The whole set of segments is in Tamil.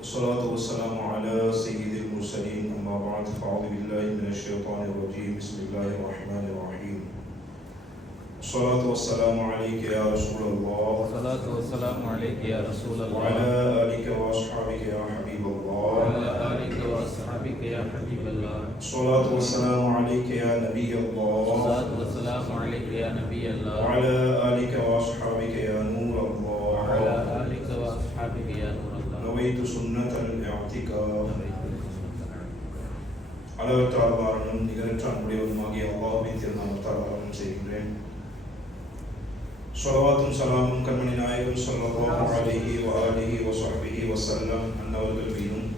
والصلاة والسلام على سيد المرسلين أما بعد فأعوذ بالله من الشيطان الرجيم بسم الله الرحمن الرحيم الصلاة والسلام عليك يا رسول الله الصلاة والسلام عليك يا رسول الله وعلى آلك وأصحابك يا حبيب الله وعلى آلك وأصحابك يا حبيب الله الصلاة والسلام عليك يا نبي الله الصلاة والسلام عليك يا نبي الله وعلى آلك وأصحابك يا نور الله وعلى آلك وأصحابك يا نور الله نويت سنة الاعتكاف அளவற்றாளரும் நிகரற்ற அன்புடையவருமாகிய அல்லாஹ்வின் திருநாமத்தால் ஆரம்பம் செய்கின்றேன். ஸலவாத்தும் ஸலாமும் கண்மணி நாயகம் ஸல்லல்லாஹு அலைஹி வஆலிஹி வஸஹ்பிஹி வஸல்லம் அன்னவர்கள் மீதும்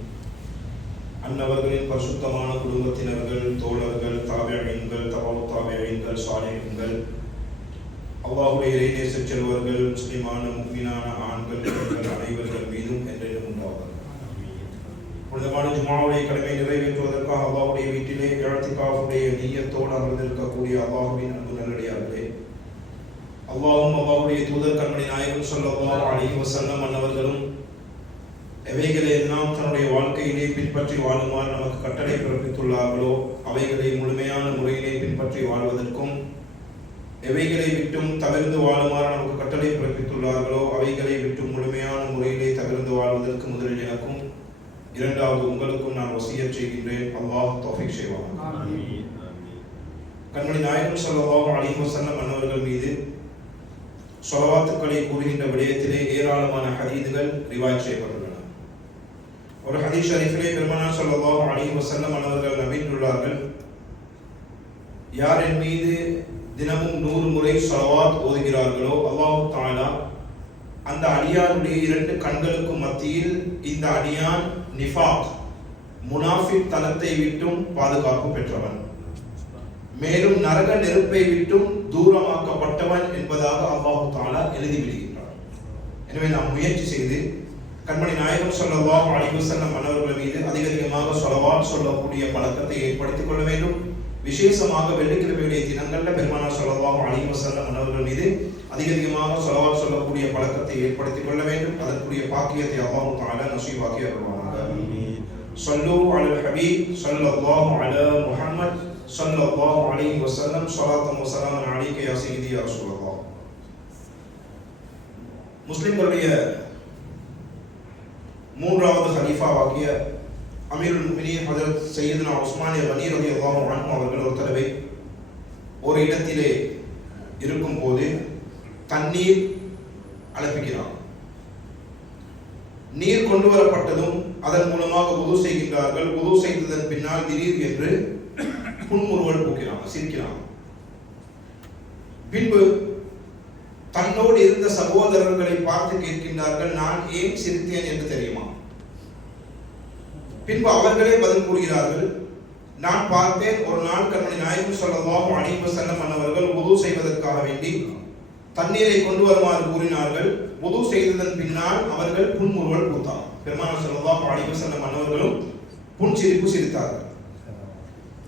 அன்னவர்களின் பரிசுத்தமான குடும்பத்தினர்கள், தோழர்கள், தாபிஈன்கள், தபவு தாபிஈன்கள், சாலிஹீன்கள், அல்லாஹ்வுடைய இறைநேச செல்வர்கள், முஸ்லிமான முஃமினான ஆண்கள் பெண்கள் அனைவர்கள் மீதும் என்றென்றும் உண்டாவதாக. புனிதமான ஜுமாவுடைய கடமை நிறைவேற்றுவதற்காக அல்லாஹ்வுடைய வீட்டிலே இஅ்திகாஃபுடைய நிய்யத்தோடு அமர்ந்திருக்கக்கூடிய அல்லாஹ்வின் அன்பு நல்லடியார்களே, அல்லாஹ்வும் அல்லாஹ்வுடைய தூதர் கண்மணி நாயகம் ஸல்லல்லாஹு அலைஹி வஸல்லம் அன்னவர்களும் எவைகளை எல்லாம் தன்னுடைய வாழ்க்கையிலே பின்பற்றி வாழுமாறு நமக்கு கட்டளை பிறப்பித்துள்ளார்களோ அவைகளை முழுமையான முறையிலே பின்பற்றி வாழ்வதற்கும், எவைகளை விட்டும் தவிர்த்து வாழுமாறு நமக்கு கட்டளை பிறப்பித்துள்ளார்களோ அவைகளை விட்டும் முழுமையான முறையிலே தவிர்த்து வாழ்வதற்கு முதலில் எனக்கும் இரண்டாவது உங்களுக்கும் நான் வசியத் செய்கின்றேன். அல்லாஹ் தௌஃபீக் செய்வானாக. கண்மணி நாயகம் ஸல்லல்லாஹு அலைஹி வஸல்லம் அன்னவர்கள் மீது ஸலவாத்துக்களை கூறுகின்ற விடயத்திலே ஏராளமான ஹதீதுகள் ரிவாயத் செய்யப்பட்டுள்ளன. ஒரு ஹதீஸ் ஷரீஃபிலே பெருமானார் ஸல்லல்லாஹு அலைஹி வஸல்லம் அன்னவர்கள் நபித்துள்ளார்கள், யார் என் மீது தினமும் 100 முறை ஸலவாத் ஓதுகிறார்களோ அல்லாஹ் தஆலா அந்த அடியானுடைய 2 கண்களுக்கு மத்தியில் இந்த அடியான் நிஃபாக் முனாஃபிக் தனத்தை விட்டும் பாதுகாப்பு பெற்றவன், மேலும் நரக நெருப்பை விட்டும் தூரமாக்கப்பட்டவன் என்பதாக அல்லாஹ் தஆலா எழுதிவிடுகின்றார். எனவே நாம் முயற்சி செய்து கண்மணி நாயகம் ஸல்லல்லாஹு அலைஹி வஸல்லம் அன்னவர்கள் மீது அதிகமாக ஸலவாத் சொல்லக்கூடிய பழக்கத்தை ஏற்படுத்திக் கொள்ள வேண்டும். விசேஷமாக வெள்ளிக்கிழமையுடைய தினங்களில் பெருமானார் ஸல்லல்லாஹு அலைஹி வஸல்லம் அன்னவர்கள் மீது அதிகமாக ஸலவாத் சொல்லக்கூடிய பழக்கத்தை ஏற்படுத்திக் கொள்ள வேண்டும். அதற்குரிய பாக்கியத்தை அல்லாஹ் தஆலா நஸீபாக்கி அருள்வானாக. ஸல்லு அலல் ஹபீப் ஸல்லல்லாஹு அலா முஹம்மத் ஸல்லல்லாஹு அலைஹி வஸல்லம் ஸலாத்தன் வ ஸலாமன் அலைக யா சய்யிதி யா ரசூலல்லாஹ். முஸ்லிம்களுடைய மூன்றாவது ஹலீஃபாவாகிய அமீருல் முஃமினீன் ஹஜ்ரத் சையதுனா உஸ்மான் கனி ரலியல்லாஹு அன்ஹு அவர்கள் ஒரு தடவை ஒரு இடத்திலே இருக்கும்போது தண்ணீர் அலப்பிக்கிறார். நீர் கொண்டு வரப்பட்டதும் அதன் மூலமாக வுது செய்கின்றார்கள். வுது செய்ததன் பின்னால் திடீர் என்று புன்முறுவல் பூக்கிறாங்க, சிரிக்கிறாங்க. பின்பு தன்னோடு இருந்த சகோதரர்களை பார்த்து கேட்கின்றார்கள், நான் ஏன் சிரித்தேன் என்று தெரியுமா? பின்பு அவர்களே பதில் கூறுகிறார்கள், நான் பார்த்தேன், ஒரு நாள் கண்மணி நாயகம் ஸல்லல்லாஹு அலைஹி வஸல்லம் அன்னவர்கள் வுது செய்வதற்காக வேண்டி தண்ணீரை கொண்டு வருமாறு கூறினார்கள். வுது செய்ததன் பின்னால் அவர்கள் புன்முறுவல் பூத்தார். பெருமானார் ஸல்லல்லாஹு அலைஹி வஸல்லம் அன்னவர்களும் புன்சிரிப்பு சிரித்தார்கள்.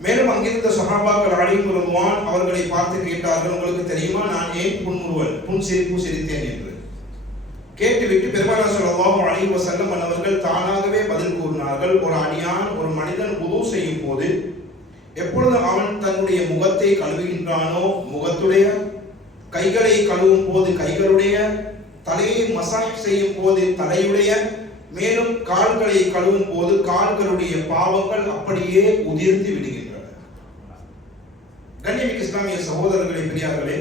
மேலும் அங்கிருந்த சஹாபாக்கள் அலைஹிம் ரிதுவான் அவர்களை பார்த்து கேட்டார்கள், உங்களுக்கு தெரியுமா நான் ஏன் புன்சிரிப்பு சிரித்தேன் என்று? கேட்டுவிட்டு பெருமானார் ஸல்லல்லாஹு அலைஹி வஸல்லம் அன்னவர்கள் தானாகவே பதில் கூறினார்கள், ஒரு அடியான் ஒரு மனிதன் வுது செய்யும் போது எப்பொழுது அவன் தன்னுடைய முகத்தை கழுவுகின்றானோ முகத்துடைய, கைகளை கழுவும் போது கைகளுடைய, தலையை மசாஜ் செய்யும் போது தலையுடைய, மேலும் கால்களை கழுவும் போது கால்களுடைய பாவங்கள் அப்படியே உதிர்ந்து விடுகின்றன. கண்ணியமிக்க இஸ்லாமிய சகோதரர்களே, பெரியார்களே,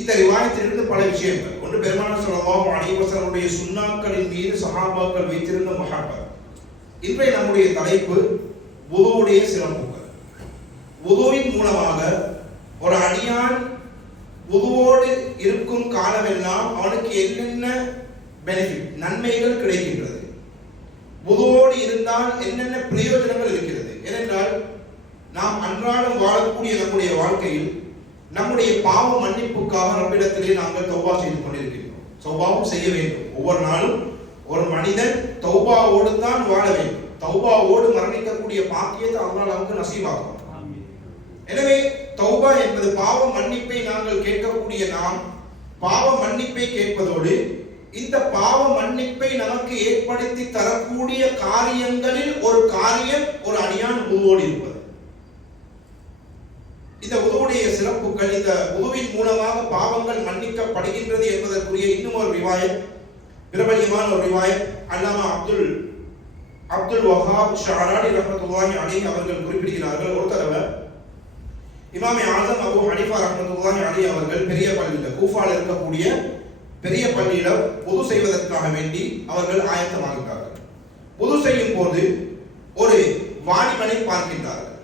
இந்த ரிவாயத்திலிருந்து பல விஷயங்கள். ஒன்று, பெருமானார் ஸல்லல்லாஹு அலைஹி வஸல்லம் சுன்னாக்களின் மீது சஹாபாக்கள் வைத்திருந்த மஹப்பத். இன்றைய நம்முடைய தலைப்பு வுதுவுடைய சிறப்புகள். வுதுவின் மூலமாக ஒரு அடியான் வுதுவோடு இருக்கும் காலமெல்லாம் அவனுக்கு என்னென்ன பெனிஃபிட், நன்மைகள் கிடைக்கின்றது, வுதுவோடு இருந்தால் என்னென்ன பிரயோஜனங்கள் இருக்கிறது. ஏனென்றால் நாம் அன்றாடம் வாழக்கூடிய நம்முடைய வாழ்க்கையில் நம்முடைய பாவ மன்னிப்புக்காக ரப்பிடத்திலே நாங்கள் தௌபா செய்து கொண்டிருக்கின்றோம். தௌபாவும் செய்ய வேண்டும். ஒவ்வொரு நாளும் ஒரு மனிதன் தௌபாவோடு தான் வாழ வேண்டும். தௌபாவோடு மரணிக்கக்கூடிய பாக்கியத்தை அல்லாஹ் நமக்கு நசீபாக்கும். எனவே தௌபா என்பது பாவ மன்னிப்பை நாங்கள் கேட்கக்கூடிய நாம் பாவ மன்னிப்பை கேட்பதோடு இந்த பாவ மன்னிப்பை நமக்கு ஏற்படுத்தி தரக்கூடிய காரியங்களில் ஒரு காரியம் ஒரு அடியான் உதுவோடு இருப்பது. இந்த உதுவுடைய சிறப்புகள், இந்த உதுவின் மூலமாக பாவங்கள் மன்னிக்கப்படுகின்றது என்பதற்குரிய இன்னும் ஒரு ரிவாயத், பிரபலியமான ஒரு ரிவாயத், அல்லாமா அப்துல் வஹாப் ஷஅரானி ரஹ்மத்துல்லாஹி அலைஹி அவர்கள் குறிப்பிடுகிறார்கள். ஒரு தடவை இமாமே ஆஸம் அபூ ஹனீஃபா ரஹ்மத்துல்லாஹி அலைஹி அவர்கள் பெரிய பள்ளியில், கூஃபாவில் இருக்கக்கூடிய பெரிய பள்ளியில உது செய்வதற்காக வேண்டி அவர்கள் ஆயத்தமாகிறார்கள். உது செய்யும் போது ஒரு வாலிபனை பார்க்கின்றார்கள்.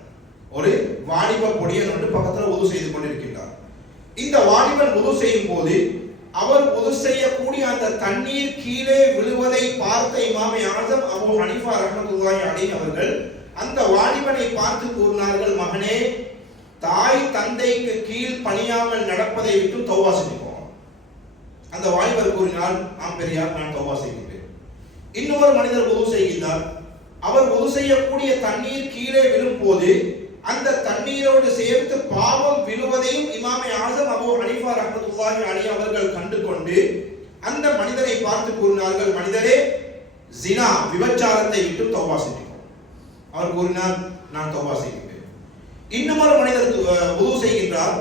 ஒரு வாலிப பொடியன் ஒன்று பக்கத்தில் உது செய்து கொண்டிருக்கின்றார். இந்த வாலிபன் உது செய்யும் போது அவர் உது செய்யக்கூடிய அந்த தண்ணீர் கீழே விழுவதை பார்த்த இமாமே ஆஸம் அபூ ஹனீஃபா ரஹ்மத்துல்லாஹி அலைஹி அவர்கள் அந்த வாலிபனை பார்த்து கூறினார்கள், மகனே, தாய் தந்தைக்கு கீழ் பணியாமல் நடப்பதை விட்டு தௌபா செஞ்சுக்கோ. அந்த வாலிபர் கூறினார், நான் பெரியார், நான் தௌபா செய்கின்றேன். இன்னொரு மனிதர் உது செய்கின்றார். அவர் உது செய்யக்கூடிய தண்ணீர் கீழே விழும் போது அந்த தண்ணீரோடு சேர்த்து பாவம் விழுவதையும் இமாமே ஆஸம் அபூ ஹனீஃபா ரஹ்மத்துல்லாஹி அலைஹி அவர்கள் கண்டு கொண்டு அந்த மனிதரை பார்த்து கூறினார்கள், மனிதரே, ஜினா விபச்சாரத்தை விட்டு தௌபா செய்யுங்கள். அவர் கூறினார், நான் தௌபா செய்கின்றேன். இன்னொரு மனிதர் உது செய்கின்றார்.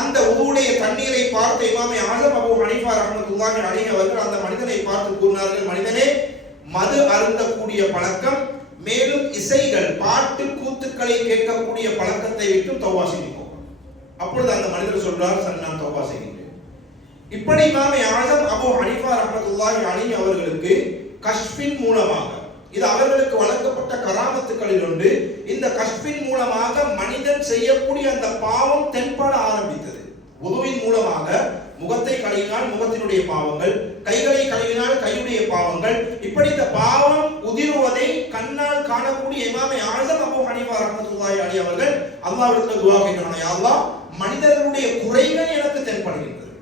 அந்த உதுவுடைய தண்ணீரை பார்த்த இமாமே ஆஸம் அபூ ஹனீஃபா ரஹ்மத்துல்லாஹி அலைஹி அவர்கள் அந்த மனிதனை பார்த்து கூறினார்கள், மனிதனே, மது அருந்தக்கூடிய பழக்கம், மேலும் இசைகள், பாட்டு கூத்துக்களை கேட்கக்கூடிய பழக்கத்தை விட்டு தௌபா செய்யுங்கள். அப்பொழுது அந்த மனிதர் சொல்றார், சரி, நான் தௌபா செய்கின்றேன். இப்படி இமாமே ஆஸம் அபூ ஹனீஃபா ரஹ்மத்துல்லாஹி அலைஹி அவர்களுக்கு கஷ்ஃபின் மூலமாக, இது அவர்களுக்கு வழங்கப்பட்ட கராமத்துக்களில் ஒன்று, இந்த கஷ்ஃபின் மூலமாக மனிதன் செய்யக்கூடிய அந்த பாவம் தென்பட ஆரம்பித்தது. உதுவின் மூலமாக முகத்தை கழுவினால் முகத்தினுடைய பாவங்கள், கைகளை கழுவினால் கையுடைய பாவங்கள், இப்படி இந்த பாவம் உதிருவதை கண்ணால் காணக்கூடிய இமாமே ஆஸம் அபூ ஹனீஃபா ரஹ்மத்துல்லாஹி அலைஹி அவர்கள் அல்லாஹ்விடத்தில் துஆ கேட்கிறாங்க, யா அல்லாஹ், மனிதர்களுடைய குறைகள் எனக்கு தென்படுகின்றது.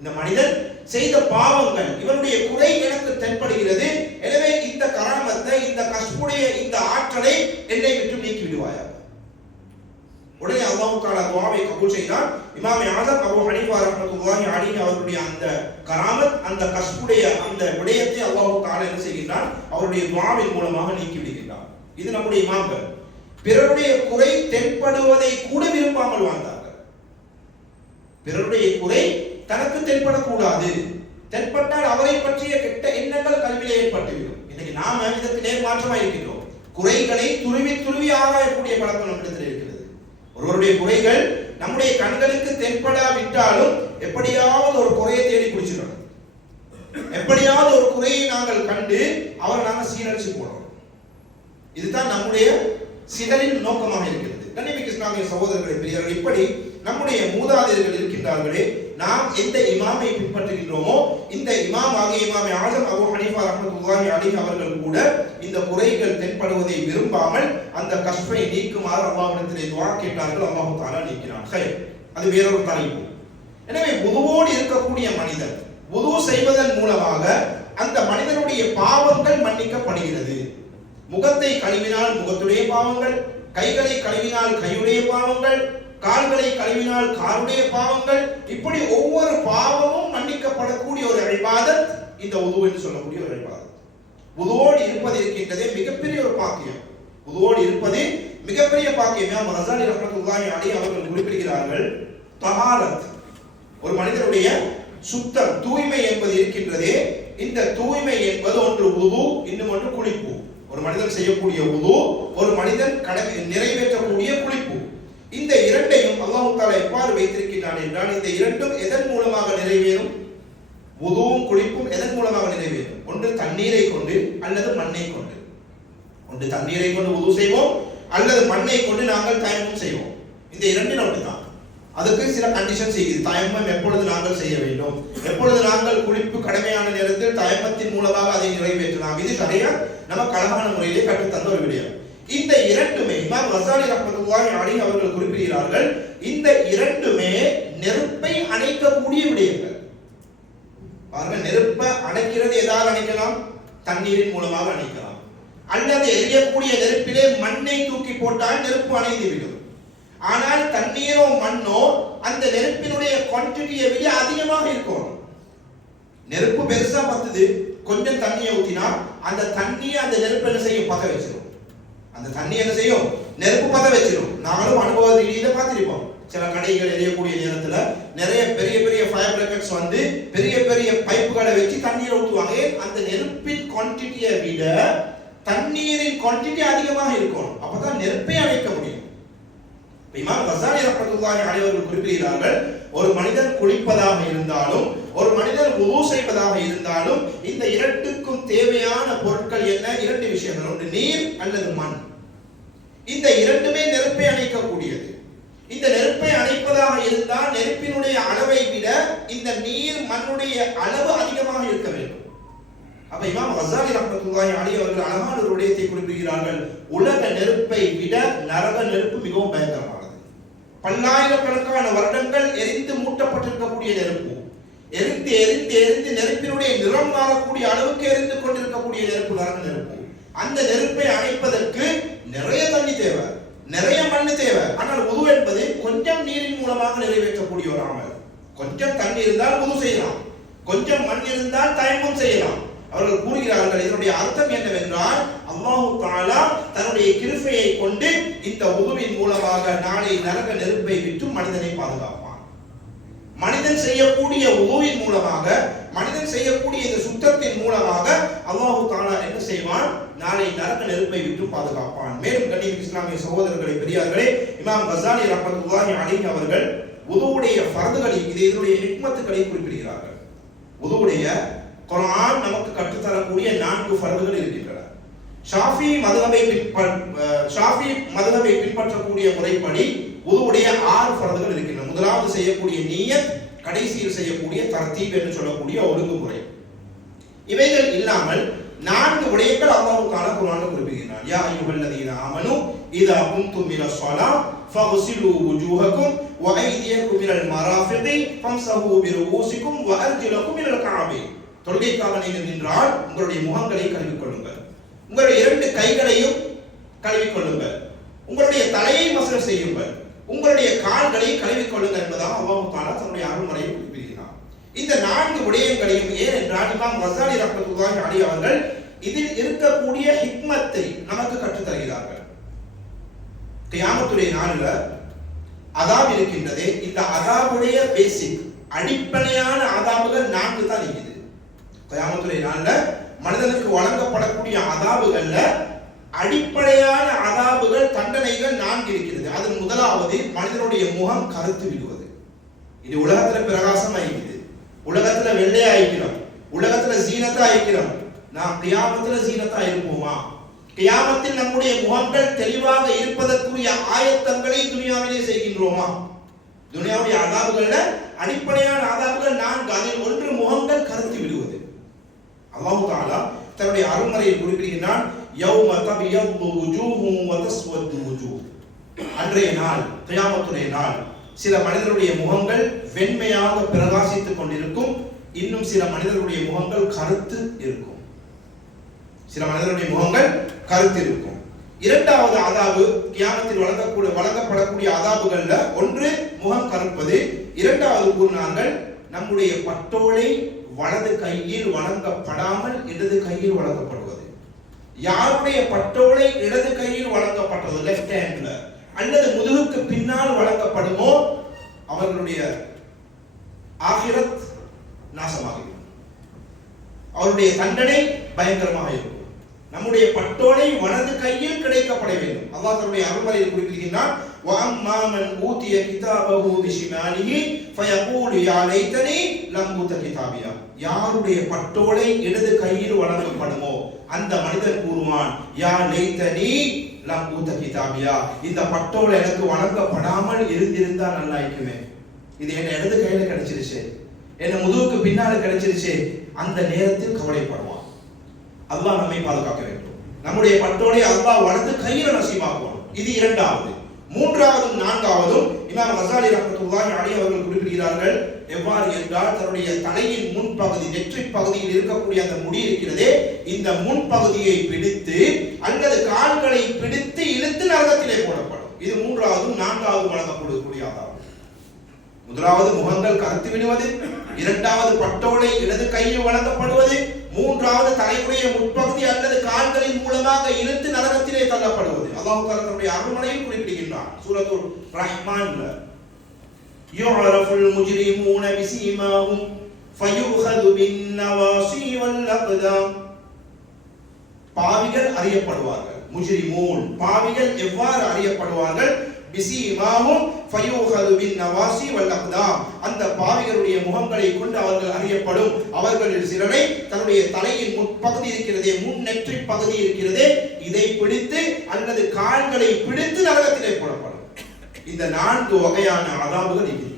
இந்த மனிதன் செய்த பாவங்கள், இவனுடைய குறை எனக்கு தென்படுகிறது. எனவே இந்த கராமத்தை, இந்த கஷ்புடைய இந்த ஆற்றலை என்னை விட்டு நீக்கி விடுவாயா. உடனே அல்லாஹ் தஆலா துஆவை கபூல் செய்தார். இமாமே ஆஸம் அபூ ஹனீஃபா ரஹ்மத்துல்லாஹி அலைஹி அவருடைய அந்த கராமத், அந்த கஷ்புடைய அந்த விடயத்தை அல்லாஹ் தஆலா என்ன செய்கிறார், அவருடைய துஆவின் மூலமாக நீக்கி விடுகிறார். இது நம்முடைய இமாம்கள் பிறருடைய குறை தென்படுவதை கூட விரும்பாமல் வாழ்ந்தார்கள். பிறருடைய குறை தனக்கு தென்படக்கூடாது. தென்பட்டால் அவரை பற்றிய கெட்ட எண்ணங்கள் கல்வியிலே ஏற்பட்டுவிடும். இன்னைக்கு நாம இதற்கு நேர்மாற்றமாக இருக்கிறோம். குறைகளை துருவி ஆராயக்கூடிய பழக்கம் நம்மிடத்தில் இருக்கிறது. ஒருவருடைய குறைகள் நம்முடைய கண்களுக்கு தென்படாவிட்டாலும் எப்படியாவது ஒரு குறையை தேடி குடிச்சிடணும். எப்படியாவது ஒரு குறையை நாங்கள் கண்டு அவரை நாங்கள் சீரழிச்சு போனோம். இதுதான் நம்முடைய சிதறின் நோக்கமாக இருக்கிறது. கண்ணியமிக்க இஸ்லாமிய சகோதரர்களை, பெரியவர்கள், இப்படி நம்முடைய மூதாதையர்கள் இருக்கின்றார்களே, நாம் எந்த இமாமை பின்பற்றுகின்றோமோ இந்த இமாம் ஆகிய இமாமே ஆஸம் அபூ ஹனீஃபா ரஹ்மத்துல்லாஹி அலைஹி அவர்கள் கூட இந்த குறைகள் தென்படுவதை விரும்பாமல் அந்த கஷ்பை நீக்குமாறு அல்லாஹ்விடத்திலே துஆ கேட்டார்கள். அல்லாஹ் தஆலா நீக்கினான். சரி, அது வேறொரு தலைப்பு. எனவே உதுவோடு இருக்கக்கூடிய மனிதன் உது செய்வதன் மூலமாக அந்த மனிதனுடைய பாவங்கள் மன்னிக்கப்படுகிறது. முகத்தை கழுவினால் முகத்துடைய பாவங்கள், கைகளை கழுவினால் கையுடைய பாவங்கள், கால்களை கழுவினால் காலுடைய பாவங்கள், இப்படி ஒவ்வொரு பாவமும் மன்னிக்கப்படக்கூடிய ஒரு இபாதத் இந்த உது என்று சொல்லக்கூடிய ஒரு இபாதத். உதுவோடு இருப்பது இருக்கின்றதே மிகப்பெரிய ஒரு பாக்கியம். உதுவோடு இருப்பது மிகப்பெரிய பாக்கியம். இமாம் ரஸாலி ரஹ்மத்துல்லாஹி அலைஹி அவர்கள் குறிப்பிடுகிறார்கள், தஹாரத், ஒரு மனிதனுடைய சுத்தம், தூய்மை என்பது இருக்கின்றதே, இந்த தூய்மை என்பது ஒன்று உது, இன்னும் ஒன்று குளிப்பு. ஒரு மனிதன் செய்யக்கூடிய உது, ஒரு மனிதன் நிறைவேற்றக்கூடிய குளிப்பு. இந்த இரண்டையும் அல்லாஹ் தஆலா எவ்வாறு வைத்திருக்கிறான் என்றால், இந்த இரண்டும் எதன் மூலமாக நிறைவேறும்? உதுவும் குளிப்பும் எதன் மூலமாக நிறைவேறும்? ஒன்று தண்ணீரை கொண்டு அல்லது மண்ணை கொண்டு. ஒன்று தண்ணீரை கொண்டு உது செய்வோம் அல்லது மண்ணை கொண்டு நாங்கள் தயம்மம் செய்வோம். இந்த இரண்டில் ஒன்றுதான். அதுக்கு சில கண்டிஷன்ஸ் இருக்குது. தயம்மம் எப்பொழுது நாங்கள் செய்ய வேண்டும், எப்பொழுது நாங்கள் குளிப்பு கடமையான நேரத்தில் தயம்மத்தின் மூலமாக அதை நிறைவேற்றலாம். இது சரியா நமக்கு அழகான முறையிலே கற்றுத்தந்த ஒரு விடயம். இந்த இரண்டுமே இமாம் ரஸாலி ரஹ்மத்துல்லாஹி அலைஹி அவர்கள் குறிப்பிடுகிறார்கள், இந்த இரண்டுமே நெருப்பை அணைக்கக்கூடிய விடயங்கள். பாருங்க, நெருப்பை அணைக்கிறது எதால் அணைக்கலாம்? தண்ணீரின் மூலமாக அணைக்கலாம். அல்லது எரியக்கூடிய நெருப்பிலே மண்ணை தூக்கி போட்டால் நெருப்பு அணைந்து விடும். ஆனால் தண்ணீரோ மண்ணோ அந்த நெருப்பினுடைய குவான்டிட்டியை விட அதிகமாக இருக்கும். நெருப்பு பெருசா பத்துது, கொஞ்சம் தண்ணியை ஊத்தினா அந்த தண்ணியை அந்த நெருப்பு என்ன செய்யும்? பத்த வச்சிடும். அந்த தண்ணி என்ன செய்யும்? நெருப்பு பத்த வச்சிடும். நாங்களும் அனுபவ ரீதியில பார்த்திருப்போம். சில கடைகள் எரியக்கூடிய நேரத்துல நிறைய பெரிய பெரிய ஃபயர் பிராக்கெட்ஸ் வந்து பெரிய பெரிய பைப்புகளை வச்சு தண்ணீரை ஊற்றுவாங்க. அந்த நெருப்பின் குவான்டிட்டியை விட தண்ணீரின் குவான்டிட்டி அதிகமாக இருக்கும். அப்பதான் நெருப்பை அணைக்க முடியும். இமாம் கஸாலி ரஹ்மத்துல்லாஹி அலைஹி அவர்கள் குறிப்பிடுகிறார்கள், ஒரு மனிதன் குளிப்பதாக இருந்தாலும் ஒரு மனிதன் வுது செய்வதாக இருந்தாலும் இந்த இரண்டுக்கும் தேவையான பொருட்கள் என்ன? இரண்டு விஷயங்கள். ஒன்று நீர் அல்லது மண். இந்த இரண்டுமே நெருப்பை அணைக்கக்கூடியது. இந்த நெருப்பை அணைப்பதாக இருந்தால் நெருப்பினுடைய அளவை விட இந்த நீர் மண்ணுடைய அளவு அதிகமாக இருக்க வேண்டும். அப்ப இமாம் கஸாலி ரஹ்மத்துல்லாஹி அலைஹி அவர்கள் அழகான ஒரு விடயத்தை குறிப்பிடுகிறார்கள். உலக நெருப்பை விட நரக நெருப்பு மிகவும் பயங்கரமானது. பல்லாயிரக்கணக்கான வருடங்கள் எரிந்து மூட்டப்பட்டிருக்கக்கூடிய நெருப்பு, எரிந்து எரிந்து எரிந்து நெருப்பினுடைய நிறம் மாறக்கூடிய அளவுக்கு எரிந்து கொண்டிருக்கக்கூடிய நெருப்பு நரக நெருப்பு. அந்த நெருப்பை அணைப்பதற்கு நிறைய தண்ணி தேவை, நிறைய மண் தேவை. ஆனால் வுது என்பது கொஞ்சம் நீரின் மூலமாக நிறைவேற்றக்கூடிய ஒரு அமல். கொஞ்சம் தண்ணி இருந்தால் வுது செய்யலாம், கொஞ்சம் மண் இருந்தால் தயம்மம் செய்யலாம். அவர்கள் கூறுகிறார்கள், இதனுடைய அர்த்தம் என்னவென்றால் அல்லாஹ் தஆலா தன்னுடைய கிருபையை கொண்டு இந்த வுதுவின் மூலமாக நாளை நரக நெருப்பை விட்டு மனிதனை பாதுகாப்பான். மனிதன் செய்யக்கூடிய வுதுவின் மூலமாக, மனிதன் செய்யக்கூடிய இந்த சுத்தத்தின் மூலமாக அல்லாஹ் தஆலா என்ன செய்வான்? நாளை நரக நெருப்பை விட்டு பாதுகாப்பான். மேலும் கண்ணியமிக்க இஸ்லாமிய சகோதரர்களே, பெரியார்களே, இமாம் கஸாலி ரஹ்மத்துல்லாஹி அலைஹி அவர்கள் வுதுவுடைய ஃபர்துகளை, இதனுடைய ஹிக்மத்துகளை குறிப்பிடுகிறார்கள். வுதுவுடைய குர்ஆன் நமக்கு கற்றுத்தரக்கூடிய 4 ஃபர்துகள் இருக்கின்றன. ஷாஃபி மதுஹபை பின்பற்றக்கூடிய முறைப்படி வுதுவுடைய 6 ஃபர்துகள் இருக்கின்றன. முதலாவது செய்யக்கூடிய நியத், கடைசியில் செய்யக்கூடிய தர்தீப் என்று சொல்லக்கூடிய ஒழுங்குமுறை. இவைகள் இல்லாமல் 4 விடயங்கள் அல்லாஹ் தஆலா குர்ஆனில் குறிப்பிடுகிறார். யா அய்யுஹல்லதீன ஆமனு இதா குன்தும் மினஸ் ஸலாத் ஃபக்ஸிலு வுஜூஹக்கும் வ ஐதியக்கும் மினல் மராஃபிகி ஃபம்ஸஹு பிருஊசிக்கும் வ அர்ஜுலக்கும் மினல் கஅபைன். தொழுகைக்காக நீங்கள் நின்றால் உங்களுடைய முகங்களை கழுவிக்கொள்ளுங்கள், உங்களுடைய 2 கைகளையும் கழுவிக்கொள்ளுங்கள், உங்களுடைய தலையை மசல் செய்யுங்கள், உங்களுடைய கால்களை கழுவிக்கொள்ளுங்கள் என்பதாக அல்லாஹ் தஆலா தன்னுடைய அருள்மறையை குறிப்பிடுகிறார். இந்த 4 விடயங்களையும் ஏனென்றால் இமாம் கஸாலி ரஹ்மத்துல்லாஹி அலைஹி அவர்கள் இதில் இருக்கக்கூடிய ஹிக்மத்தை நமக்கு கற்றுத் தருகிறார்கள். கியாமத்துடைய நாளில் அதாப் இருக்கின்றதே, இந்த அதாபுடைய பேசிக் அடிப்படையான அதாபுகள் 4 தான் இருக்குது. கியாமத்துடைய நாளில் மனிதனுக்கு வழங்கப்படக்கூடிய அதாபுகள்ல அடிப்படையான அதாபுகள், தண்டனைகள் 4 இருக்கிறது. அது முதலாவது மனிதனுடைய முகம் கருத்து விடுவது. இது உலகத்துல பிரகாசம் ஆகிக்குது, உலகத்துல வெள்ளையா ஆகிக்கிறோம், உலகத்துல ஜீனத்தா ஆகிக்கிறோம். நாம் கியாமத்துல ஜீனத்தா இருப்போமா? கியாமத்தில் நம்முடைய முகங்கள் தெளிவாக இருப்பதற்குரிய ஆயத்தங்களை துனியாவிலே செய்கின்றோமா? துனியாவுடைய அதாபுகள்ல அடிப்படையான அதாபுகள் 4. அதில் ஒன்று முகங்கள் கருத்து விடுவது. அல்லாஹ் தஆலா தன்னுடைய அருள்மறையில் குறிப்பிடுகிறான், யௌம தபியது வுஜூஹும் வ தஸ்வது வுஜூஹ். அன்றைய நாள், கியாமத்துடைய நாள், சில மனிதர்களுடைய முகங்கள் வெண்மையாக பிரகாசித்துக் கொண்டிருக்கும், இன்னும் சில மனிதர்களுடைய முகங்கள் கருத்து இருக்கும். சில மனிதர்களுடைய முகங்கள் கருத்து இருக்கும். இரண்டாவது அதாபு, கியாமத்தில் வழங்கப்படக்கூடிய அதாபுகள்ல ஒன்று முகம் கருப்பது. இரண்டாவது கூறினார்கள், நம்முடைய பட்டோலை வலது கையில் வழங்கப்படாமல் இடது கையில் வழங்கப்படுவது. யாருடைய பட்டோலை இடது கையில் வழங்கப்பட்டது, லெஃப்ட் ஹேண்ட்ல அல்லது முதுகுக்கு பின்னால் வழங்கப்படுமோ அவர்களுடைய ஆகிரத் நாசமாகிவிடும், அவருடைய தண்டனை பயங்கரமாக இருக்கும். நம்முடைய பட்டோலை வலது கையில் கிடைக்கப்பட வேண்டும். அல்லாஹ் தன்னுடைய அருள்மறையில் குறிப்பிடுகிறான், வஅம்மா மன் ஊதிய கிதாபஹு பிஷிமாலிஹி ஃபயகூலு யா லைதனி லம் ஊத கிதாபியா. யாருடைய பட்டோலை இடது கையில் வழங்கப்படுமோ அந்த மனிதன் கூறுவான், யா லைதனி லம் ஊத கிதாபியா, இந்த பட்டோலை எனக்கு வழங்கப்படாமல் இருந்திருந்தா நல்லா இருக்குமே, இது என் இடது கையில கிடைச்சிருச்சு, என் முதுகுக்கு பின்னால கிடைச்சிருச்சு. அந்த நேரத்தில் கவலைப்படுவான். அல்லாஹ் நம்மை பாதுகாக்க வேண்டும். நம்முடைய பட்டோலை அல்லாஹ் வலது கையில நசீபாக்குவான். இது இரண்டாவது. மூன்றாவதும் நான்காவதும் இமாம் கஸாலி ரஹ்மத்துல்லாஹி அலைஹி அவர்கள் குறிப்பிடுகிறார்கள். எவ்வாறு என்றால், தன்னுடைய தலையின் முன்பகுதி, நெற்றி பகுதியில் இருக்கக்கூடிய அந்த முடி இருக்கிறதே, இந்த முன்பகுதியை பிடித்து அல்லது கால்களை பிடித்து இழுத்து நரகத்திலே போடப்படும். இது மூன்றாவதும் நான்காவது வழங்கப்படக்கூடிய அதாபு. முதலாவது முகங்கள் கருத்து விடுவது, இரண்டாவது பட்டோலை இடது கையில் வழங்கப்படுவது, மூன்றாவது தலையுடைய முற்பகுதி அல்லது கால்களின் மூலமாக இழுத்து நரகத்திலே தள்ளப்படுவது. அல்லாஹ் தன்னுடைய அருள்மறையில் குறிப்பிடுகின்றான் சூரத்துல் ரஹ்மான்ல, யுஅரஃபுல் முஜ்ரிமூன பிஸீமாஹும் ஃபயுஹது பின்னவாஸி வல் அக்தாம். பாவிகள் அறியப்படுவார்கள். முஜ்ரிமூன் பாவிகள் எவ்வாறு அறியப்படுவார்கள்? பிஸீமாஹும் ஃபயுஹது பின்னவாஸி வல் அக்தாம். அந்த பாவிகளுடைய முகங்களை கொண்டு அவர்கள் அறியப்படும். அவர்களில் சிலரை தன்னுடைய தலையின் முற்பகுதி இருக்கிறதே, முன் நெற்றி பகுதி இருக்கிறதே, இதை பிடித்து அல்லது கால்களை பிடித்து நரகத்திலே போடப்படும். இந்த 4 வகையான அதாபுகள் இருக்கிறது.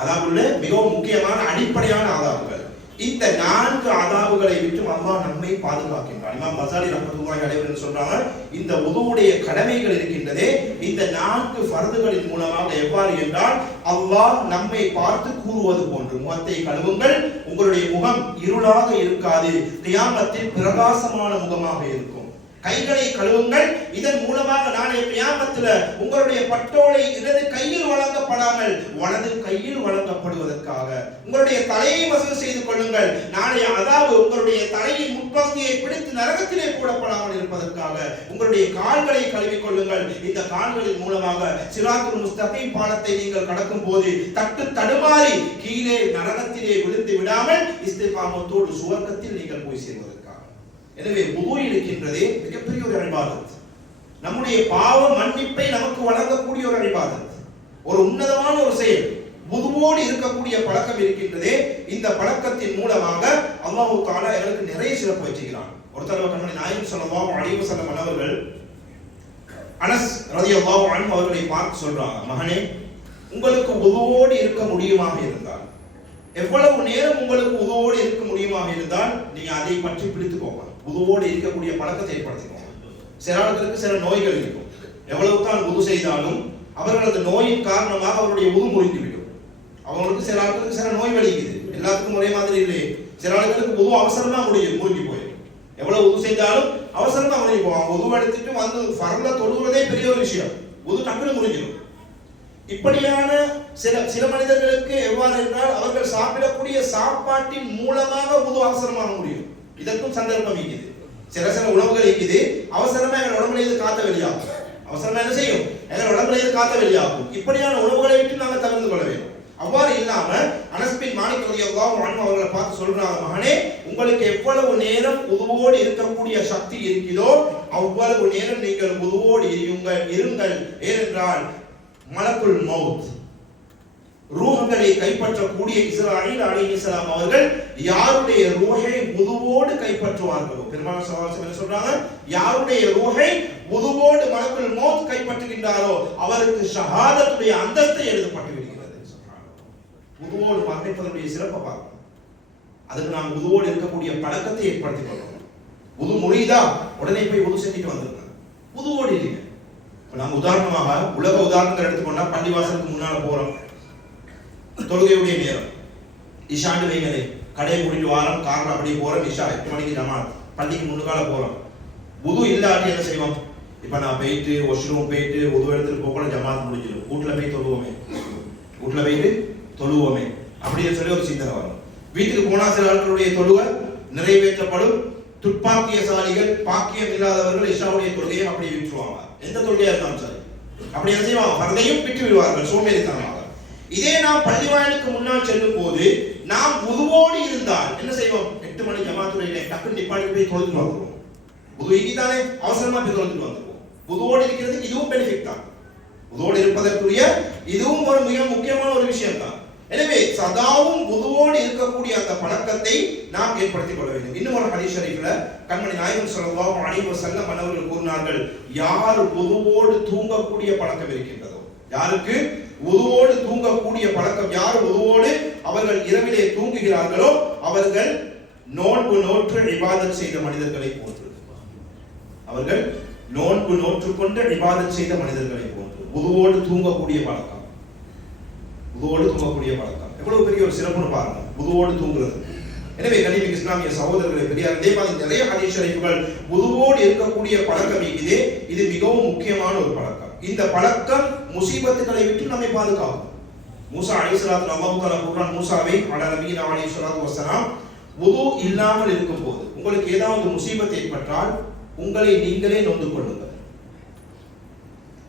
அதாபுல மிகவும் முக்கியமான அடிப்படையான அதாபுகள். இந்த 4 அதாபுகளை விட்டு அல்லாஹ் நம்மை பாதுகாக்கின்றான். இமாம் கஸாலி ரஹ்மத்துல்லாஹி அலைஹி சொல்றாங்க, இந்த உதுவுடைய கடமைகள் இருக்கின்றதே, இந்த 4 ஃபர்துகளின் மூலமாக எவ்வாறு என்றால், அல்லாஹ் நம்மை பார்த்து கூறுவது போன்று, முகத்தை கழுவுங்கள், உங்களுடைய முகம் இருளாக இருக்காது, கியாமத்தில் பிரகாசமான முகமாக இருக்கும். கைகளை கழுவுங்கள், இதன் மூலமாக நாளை கியாமத்தில் உங்களுடைய பட்டோலை இடது கையில் வழங்கப்படாமல் வலது கையில் வழங்கப்படுவதற்காக. உங்களுடைய தலையை வசூல் செய்து கொள்ளுங்கள், நாளை அதாவது உங்களுடைய தலையின் முற்பகுதியை பிடித்து நரகத்திலே போடப்படாமல் இருப்பதற்காக. உங்களுடைய கால்களை கழுவிக் கொள்ளுங்கள், இந்த கால்களின் மூலமாக சிராத்துல் முஸ்தகீம் பாலத்தை நீங்கள் கடக்கும் போது தட்டு தடுமாறி கீழே நரகத்திலே விழுந்து விடாமல் இஸ்திகாமத்தோடு சுவர்க்கத்தில் நீங்கள் போய் சேர்வதற்காக. எனவே வுது இருக்கின்றதே மிகப்பெரிய ஒரு இபாதத். நம்முடைய பாவ மன்னிப்பை நமக்கு வழங்கக்கூடிய ஒரு இபாதத், ஒரு உன்னதமான ஒரு செயல். வுதுவோடு இருக்கக்கூடிய பழக்கம் இருக்கின்றதே, இந்த பழக்கத்தின் மூலமாக அல்லாஹ் தஆலா எங்களுக்கு நிறைய சிறப்பு வச்சுக்கிறான். ஒரு தடவை கண்மணி நாயகம் ஸல்லல்லாஹு அலைஹி வஸல்லம் அவர்கள் அனஸ் ரலியல்லாஹு அன்ஹு அவர்களை பார்த்து சொல்றாங்க, மகனே, உங்களுக்கு வுதுவோடு இருக்க முடியுமாக இருந்தால், எவ்வளவு நேரம் உங்களுக்கு வுதுவோடு இருக்க முடியுமாக இருந்தால் நீங்க அதை பற்றி பிடித்துக்கோங்க. வுதுவோடு இருக்கக்கூடிய பழக்கத்தை ஏற்படுத்திக்கோங்க. சில ஆட்களுக்கு சில நோய்கள் இருக்கும். எவ்வளவு தான் வுது செய்தாலும் அவர்களது நோயின் காரணமாக அவருடைய வுது முறிந்துவிடும். அவங்களுக்கு சில ஆட்களுக்கு சில நோய் வலிக்குது. எல்லாத்துக்கும் ஒரே மாதிரி இல்லை. சில ஆட்களுக்கு வுது அவசரமா முறிஞ்சு போயிடும். எவ்வளவு வுது செய்தாலும் அவசரமா முறிஞ்சு போவாங்க. வுது எடுத்துட்டு வந்து ஃபர்ல தொழுவதே பெரிய ஒரு விஷயம். வுது டக்குனு முறிஞ்சிடும். இப்படியான சில மனிதர்களுக்கு எவ்வாறு என்றால், அவர்கள் சாப்பிடக்கூடிய சாப்பாட்டின் மூலமாக வுது அவசரமாக முடியும். இதற்கும் சந்தர்ப்பம் இருக்குது. சில உணவுகள் இருக்குது, அவசரமா எங்கள் உடம்புல இது காத்த வெளியாகும். அவசரமா என்ன செய்யும்? எங்கள் உடம்புல இது காத்த வெளியாகும். இப்படியான உணவுகளை விட்டு நாங்கள் தவிர்த்து கொள்ள வேண்டும். அவ்வாறு இல்லாம அனஸ் பின் மாலிக் ரலியல்லாஹு அன்ஹு அவர்களை பார்த்து சொல்றாங்க, மகனே, உங்களுக்கு எவ்வளவு நேரம் வுதுவோடு இருக்கக்கூடிய சக்தி இருக்கிறதோ அவ்வளவு நேரம் நீங்கள் வுதுவோடு இருங்கள். ஏனென்றால் மலக்குல் மௌத், ரூஹ்களை கைப்பற்றக்கூடிய இஸ்ராயீல் அலைஹிஸ்ஸலாம் அவர்கள் யாருடைய ரூஹை வுதுவோடு கைப்பற்றுவார்களோ, பெருமானார் ஸல்லல்லாஹு அலைஹி வஸல்லம் சொல்றாங்க, யாருடைய ரூஹை வுதுவோடு மலக்குல் மௌத் கைப்பற்றுகின்றாரோ அவருக்கு ஷஹாதத்துடைய அந்தஸ்து எழுதப்பட்டு விடுகிறது. வுதுவோடு மரணிப்பதனுடைய சிறப்பை பார்க்கணும். அதுக்கு நாம் வுதுவோடு இருக்கக்கூடிய பழக்கத்தை ஏற்படுத்திக் கொள்ளணும். வுது முறியுதா, உடனே போய் வுது செஞ்சுட்டு வந்துருங்க. வுதுவோடு இல்லைங்க. நம்ம உதாரணமாக உலக உதாரணத்தை எடுத்துக்கொண்டா, பள்ளிவாசலுக்கு முன்னால போறோம், தொழுகையுடைய நேரம் இஷாண்டு வைங்களே, கடையை முடிட்டு வாரம், காரில் அப்படியே போறோம், இஷா 8 மணிக்கு ஜமாத், பள்ளிக்கு முன்னுக்கால போறோம். வுது இல்லாட்டி என்ன செய்வோம்? இப்ப நான் போயிட்டு வாஷ்ரூம் போயிட்டு வுது எடுத்துட்டு போகல, ஜமாத் முடிஞ்சிடும், வீட்டுல போய் தொழுவோமே அப்படின்னு சொல்லி ஒரு சிந்தனை வரும். வீட்டுக்கு போனா சில ஆட்களுடைய தொழுகை நிறைவேற்றப்படும். துப்பாக்கியசாலிகள், பாக்கியம் இல்லாதவர்கள் இஷாவுடைய தொழுகையை அப்படியே விட்டுருவாங்க. எந்த தொழுகையா இருந்தாலும் சரி அப்படி என்ன செய்வாங்க? பரதையும் விட்டு விடுவார்கள், சோம்பேறித்தனமாக. இதே நாம் பள்ளிவாயலுக்கு முன்னால் செல்லும் போது நாம் வுதுவோடு இருந்தால் என்ன செய்வோம்? 8 மணி ஜமாத்துடைய டக்குன்னு நிப்பாட்டி போய் தொழுதுட்டு வந்துருவோம். வுதுக்கு தானே அவசரமா போய் தொழுதுட்டு வந்துருவோம். வுதுவோடு இருக்கிறது இதுவும் பெனிஃபிட் தான். வுதுவோடு இருப்பதற்குரிய இதுவும் ஒரு மிக முக்கியமான ஒரு விஷயம் தான். எனவே சதாவும் வுதுவோடு இருக்கக்கூடிய அந்த பழக்கத்தை நாம் ஏற்படுத்திக் கொள்ள வேண்டும். இன்னும் ஒரு ஹதீஸ் ஷரீஃப்ல கண்மணி நாயகம் ஸல்லல்லாஹு அலைஹி வஸல்லம் அவர்கள் கூறினார்கள், யார் வுதுவோடு தூங்கக்கூடிய பழக்கம் இருக்கின்றதோ, யாருக்கு வுதுவோடு தூங்கக்கூடிய பழக்கம், யார் வுதுவோடு அவர்கள் இரவிலே தூங்குகிறார்களோ அவர்கள் நோன்பு நோற்று இபாதத் செய்த மனிதர்களை போன்று, அவர்கள் நோன்பு நோற்று கொண்டு இபாதத் செய்த மனிதர்களை போன்று. வுதுவோடு தூங்கக்கூடிய பழக்கம், வுதுவோடு தூங்கக்கூடிய பழக்கம் எவ்வளவு பெரிய ஒரு சிறப்புன்னு பாருங்க, வுதுவோடு தூங்குறது. எனவே கண்ணியமிக்க இஸ்லாமிய சகோதரர்களே, பெரியார், இதே மாதிரி நிறைய ஹதீஸ் ஷரீஃப்கள் வுதுவோடு இருக்கக்கூடிய பழக்கம் இது மிகவும் முக்கியமான ஒரு பழக்கம். இந்த பழக்கம் முசீபத்துகளை விட்டு நம்மை பாதுகாக்கும். மூசா அலைஹிஸ்ஸலாத்து அல்லாஹ் தஆலா குர்ஆன் மூசாவை அலா நபியினா அலைஹிஸ்ஸலாத்து வஸலாம் வுது இல்லாமல் இருக்கும்போது உங்களுக்கு ஏதாவது முசீபத் ஏற்பட்டால் உங்களை நீங்களே நொந்து கொள்ளுங்கள்.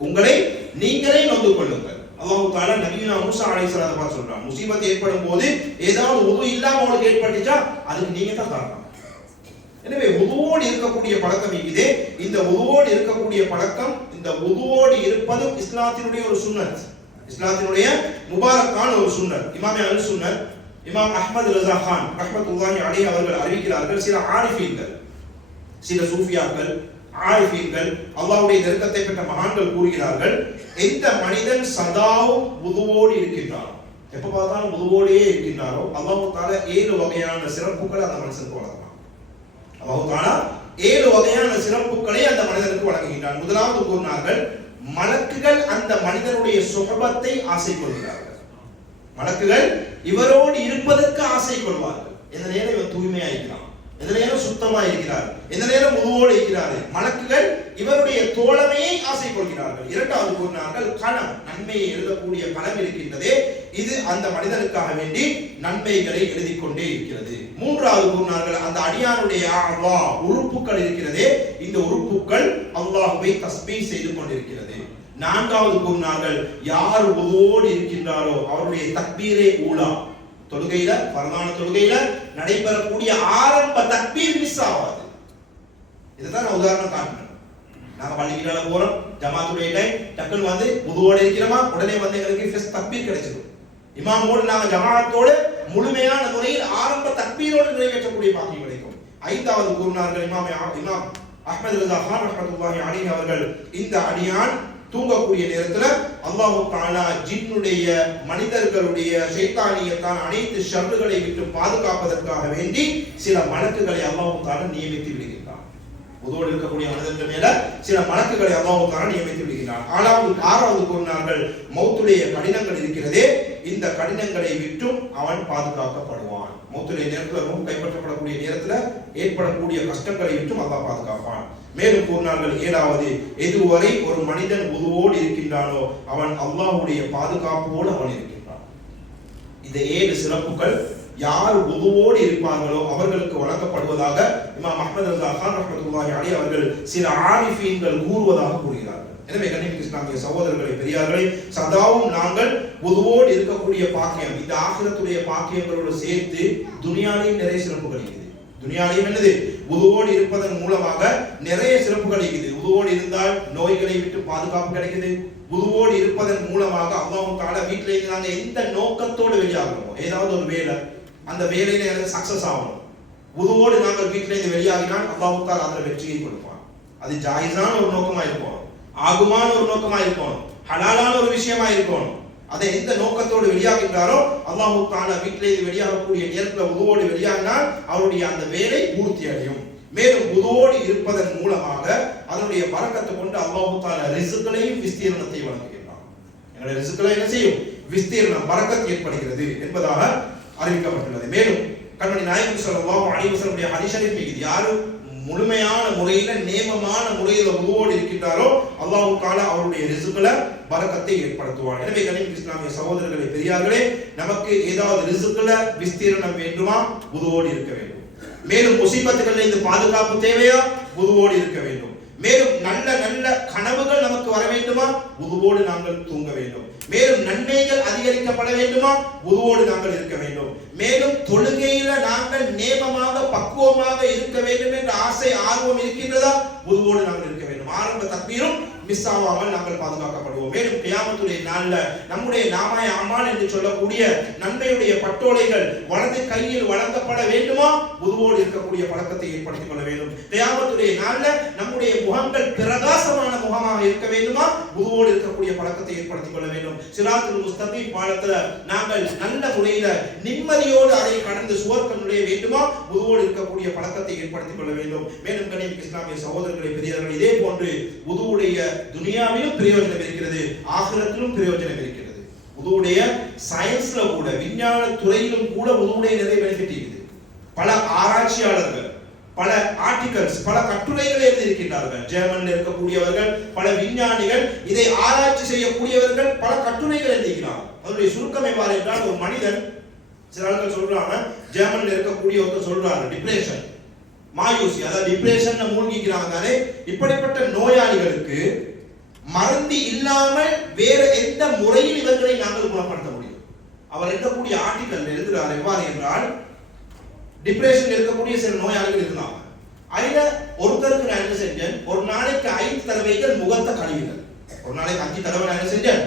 உங்களை நீங்களே நொந்து கொள்ளுங்கள். அல்லாஹ் தஆலா நபியினா மூசா அலைஹிஸ்ஸலாத்தை பார்த்து சொல்றான், முசீபத் ஏற்படும் போது ஏதாவது வுது இல்லாம உங்களுக்கு ஏற்பட்டுச்சா அதுக்கு நீங்க தான் காரணம். எனவே வுதுவோடு இருக்கக்கூடிய பழக்கம் இது. இந்த வுதுவோடு இருக்கக்கூடிய பழக்கம், இந்த வுதுவோடு இருப்பது இஸ்லாத்தினுடைய ஒரு சுன்னத், இஸ்லாத்தினுடைய முபாரக்கான ஒரு சுன்னத். இமாம் அல் சுன்னத் இமாம் அஹ்மத் ரஸா கான் ரஹ்மத்துல்லாஹி அலைஹி அவர்கள் அறிவிக்கிறார்கள், சில ஆரிஃபீன்கள், சில சூஃபியாக்கள், ஆரிஃபீன்கள், அல்லாஹ்வுடைய நெருக்கத்தை பெற்ற மகான்கள் கூறுகிறார்கள், எந்த மனிதன் சதாவும் வுதுவோடு இருக்கின்றாரோ, எப்ப பார்த்தாலும் வுதுவோடே இருக்கின்றாரோ அல்லாஹ் தஆலா 7 வகையான சிறப்புகளை அந்த மனுஷனுக்கு வழங்குவான். அல்லாஹ் தஆலா 7 வகையான சிறப்புகளை அந்த மனிதனுக்கு வழங்குகின்றான். முதலாவது கூறினார்கள், மலக்குகள் அந்த மனிதனுடைய சுஹபத்தை ஆசை கொள்கிறார்கள். மலக்குகள் இவரோடு இருப்பதற்கு ஆசை கொள்வார்கள். இந்த நேரம் இவன் தூய்மையா இருக்கிறான், இந்த நேரம் சுத்தமா இருக்கிறார், இந்த நேரம் வுதுவோடு இருக்கிறார், மலக்குகள் இவருடைய தோழமையை ஆசை கொள்கிறார்கள். இரண்டாவது கூறினார்கள், கலம், நன்மையை எழுதக்கூடிய கலம் இருக்கின்றதே, இது அந்த மனிதனுக்காக வேண்டி நன்மைகளை எழுதி கொண்டே இருக்கிறது. மூன்றாவது கூறினார்கள், அந்த அடியானுடைய உறுப்புகள் இருக்கிறதே, இந்த உறுப்புகள் அல்லாஹ்வை தஸ்பீஹ் செய்து கொண்டிருக்கிறது. நான்காவது கூறினார்கள், யார் வுதுவோடு இருக்கின்றாரோ அவருடைய தக்பீரே ஊலா, தொழுகையில பரதான தொழுகையில நடைபெறக்கூடிய ஆரம்ப தக்பீர் மிஸ் ஆகாது. இதுதான் நான் உதாரணம் காட்டினேன். நாங்க பள்ளிக்கிட்ட போறோம், ஜமாத்துடைய டைம், டக்குன்னு வந்து வுதுவோட இருக்கிறோமா, உடனே வந்து எங்களுக்கு ஃபர்ஸ்ட் தக்பீர் கிடைச்சிடும். இமாமோடு நாங்க ஜமாஅத்தோடு முழுமையான முறையில் ஆரம்ப தக்பீரோடு நிறைவேற்றக்கூடிய பாக்கியம் கிடைக்கும். ஐந்தாவது கூறினார்கள் இமாம் அஹ்மத் ரஸா கான் ரஹ்மத்துல்லாஹி அலைஹி அவர்கள், இந்த அடியான் தூங்கக்கூடிய நேரத்துல அல்லாஹ் தஆலா ஜின்னுடைய மனிதர்களுடைய ஷைத்தானியத்தான அனைத்து ஷர்றுகளை விட்டு பாதுகாப்பதற்காக வேண்டி சில மலக்குகளை அல்லாஹ் தஆலா நியமித்து விடுகிறான். வுதுவோடு இருக்கக்கூடிய மனிதர்கள் மேல சில மலக்குகளை அல்லாஹ் தஆலா நியமித்து விடுகிறான். ஆறாவது கூறினார்கள், மௌத்துடைய கடினங்கள் இருக்கிறதே, இந்த கடினங்களை விட்டும் அவன் பாதுகாக்கப்படுவான். மௌத்துடைய நேரத்தில் ரூஹ் கைப்பற்றப்படக்கூடிய நேரத்தில் ஏற்படக்கூடிய கஷ்டங்களை விட்டும் அல்லாஹ் பாதுகாப்பான். மேலும் கூறினார்கள், ஏழாவது, எதுவரை ஒரு மனிதன் வுதுவோடு இருக்கின்றானோ அவன் அல்லாஹ்வுடைய பாதுகாப்போடு அவன் இருக்கின்றான். இந்த 7 சிறப்புகள் யார் வுதுவோடு இருப்பார்களோ அவர்களுக்கு வழங்கப்படுவதாக இமாம் அஹ்மத் ரஸா கான் ரஹ்மத்துல்லாஹி அலைஹி அவர்கள் சில ஆரிஃபீன்கள் கூறுவதாக கூறுகிறார்கள். எனவே கண்ணியமிக்க இஸ்லாமிய சகோதரர்களே, பெரியார்களே, சதாவும் நாங்கள் வுதுவோடு இருக்கக்கூடிய பாக்கியம், இந்த ஆகிரத்துடைய பாக்கியங்களோடு சேர்த்து துனியாலையும் நிறைய சிறப்புகள் இருக்குது. துனியாலையும் என்னது, வுதுவோடு இருப்பதன் மூலமாக நிறைய சிறப்புகள் இருக்குது. வுதுவோடு இருந்தால் நோய்களை விட்டு பாதுகாப்பு கிடைக்குது. வுதுவோடு இருப்பதன் மூலமாக அல்லாஹ் தஆலா வீட்டில இருந்து நாங்க எந்த நோக்கத்தோடு வெளியாகிறோமோ, ஏதாவது ஒரு வேலை, அந்த வேலையில எனக்கு சக்சஸ் ஆகணும், வுதுவோடு நாங்கள் வீட்டில இருந்து வெளியாகினால் அல்லாஹ் தஆலா அதில் வெற்றியை கொடுப்பான். அது ஜாயிஸான ஒரு நோக்கமா இருக்கும், ஆகுமான ஒரு நோக்கமா இருக்கும், ஹலாலான ஒரு விஷயமா இருக்கும். அதை எந்த நோக்கத்தோடு வெளியாகின்றாரோ அல்லாஹ் தஆலா வீட்டிலே வெளியாகக்கூடிய நேரத்தில் வுதுவோடு வெளியாகினால் அவருடைய அந்த வேலை பூர்த்தி அடையும். மேலும் வுதுவோடு இருப்பதன் மூலமாக அதனுடைய பரக்கத்தை கொண்டு அல்லாஹ் தஆலா ரிஸ்களையும் விஸ்தீர்ணத்தை வழங்குகிறான். எங்களுடைய ரிஸ்களை என்ன செய்யும், விஸ்தீர்ணம், பரக்கத் ஏற்படுகிறது என்பதாக அறிவிக்கப்பட்டுள்ளது. மேலும் கண்மணி நாயகம் ஸல்லல்லாஹு அலைஹி வஸல்லம் ஹதீஸ் ஷரீஃபில் யாரு முழுமையான முறையில நேமமான முறையில வுதுவோடு இருக்கின்றாரோ அல்லாஹ் தஆலா அவருடைய ரிஸ்களை பரக்கத்தை ஏற்படுத்துவார். எனவே கண்ணியமிக்க இஸ்லாமிய சகோதரர்களே, பெரியார்களே, நமக்கு ஏதாவது ரிஸ்குல விஸ்தீர்ணம் வேண்டுமா, வுதுவோடு இருக்க வேண்டும். மேலும் முசீபத்துகளில் இந்த பாதுகாப்பு தேவையா, வுதுவோடு இருக்க வேண்டும். மேலும் நல்ல நல்ல கனவுகள் நமக்கு வர வேண்டுமா, வுதுவோடு நாங்கள் தூங்க வேண்டும். மேலும் நன்மைகள் அதிகரிக்கப்பட வேண்டுமா, வுதுவோடு நாங்கள் இருக்க வேண்டும். மேலும் தொழுகையில நாங்கள் நேமமாக பக்குவமாக இருக்க வேண்டும் என்ற ஆசை ஆர்வம் இருக்கின்றதா, வுதுவோடு நாங்கள் இருக்க வேண்டும். ஆரம்ப தக்பீரும் மிஸ் ஆகாமல் நாங்கள் பாதுகாக்கப்படுவோம். மேலும் கியாமத்துடைய நாள்ல நம்முடைய நாமாய அமால் என்று சொல்லக்கூடிய நன்மையுடைய பட்டோலைகள் வலது கையில் வழங்கப்பட வேண்டுமா, வுதுவோடு இருக்கக்கூடிய பழக்கத்தை ஏற்படுத்திக் கொள்ள வேண்டும். கியாமத்துடைய நாள்ல நம்முடைய முகங்கள் பிரகாசமான முகமாக இருக்க வேண்டுமா, வுதுவோடு இருக்கக்கூடிய பழக்கத்தை ஏற்படுத்திக் கொள்ள வேண்டும். சிராத்துல் முஸ்தகீம் பாலத்துல நாங்கள் நல்ல முறையில நிம்மதியோடு அதை கடந்து சுவர்க்கம் நுழைய வேண்டுமா, வுதுவோடு இருக்கக்கூடிய பழக்கத்தை ஏற்படுத்திக் கொள்ள வேண்டும். மேலும் கண்ணியமிக்க இஸ்லாமிய சகோதரர்களை, பெரியவர்கள், இதே போன்று வுதுவுடைய துனியாவிலும் பிரயோஜனம் இருக்கிறது, ஆகிரத்திலும் பிரயோஜனம் இருக்கிறது. வுதுவுடைய சயின்ஸ்ல கூட, விஞ்ஞான துறையிலும் கூட வுதுவுடைய நிறைய பெனிஃபிட் இருக்குது. பல ஆராய்ச்சியாளர்கள் பல ஆர்டிகல்ஸ், பல கட்டுரைகளை எழுதியிருக்கின்றார்கள். ஜெர்மனில் இருக்கக்கூடியவர்கள், பல விஞ்ஞானிகள், இதை ஆராய்ச்சி செய்யக்கூடியவர்கள் பல கட்டுரைகள் எழுதிக்கிறார்கள். அதனுடைய சுருக்கம் எவ்வாறு என்றால், ஒரு மனிதன், சில ஆட்கள் சொல்றாங்க, ஜெர்மனில் இருக்கக்கூடிய ஒருத்தர் சொல்றாங்க, டிப்ரெஷன் மாயூசி, அதாவது டிப்ரெஷன் மூழ்கிக்கிறாங்க. இப்படிப்பட்ட நோயாளிகளுக்கு மருந்து இல்லாமல் வேற எந்த முறையில் இவர்களை நாங்கள் குணப்படுத்த முடியும்? அவர் எழுதக்கூடிய ஆர்டிகல் எழுதுகிறார் எவ்வாறு என்றால், டிப்ரெஷன் இருக்கக்கூடிய சில நோயாளிகள் இருந்தாங்க. அதுல ஒருத்தருக்கு நான் என்ன செஞ்சேன், ஒரு நாளைக்கு 5 தடவைகள் முகத்தை கழுவினேன். ஒரு நாளைக்கு 5 தடவை நான் என்ன செஞ்சேன்,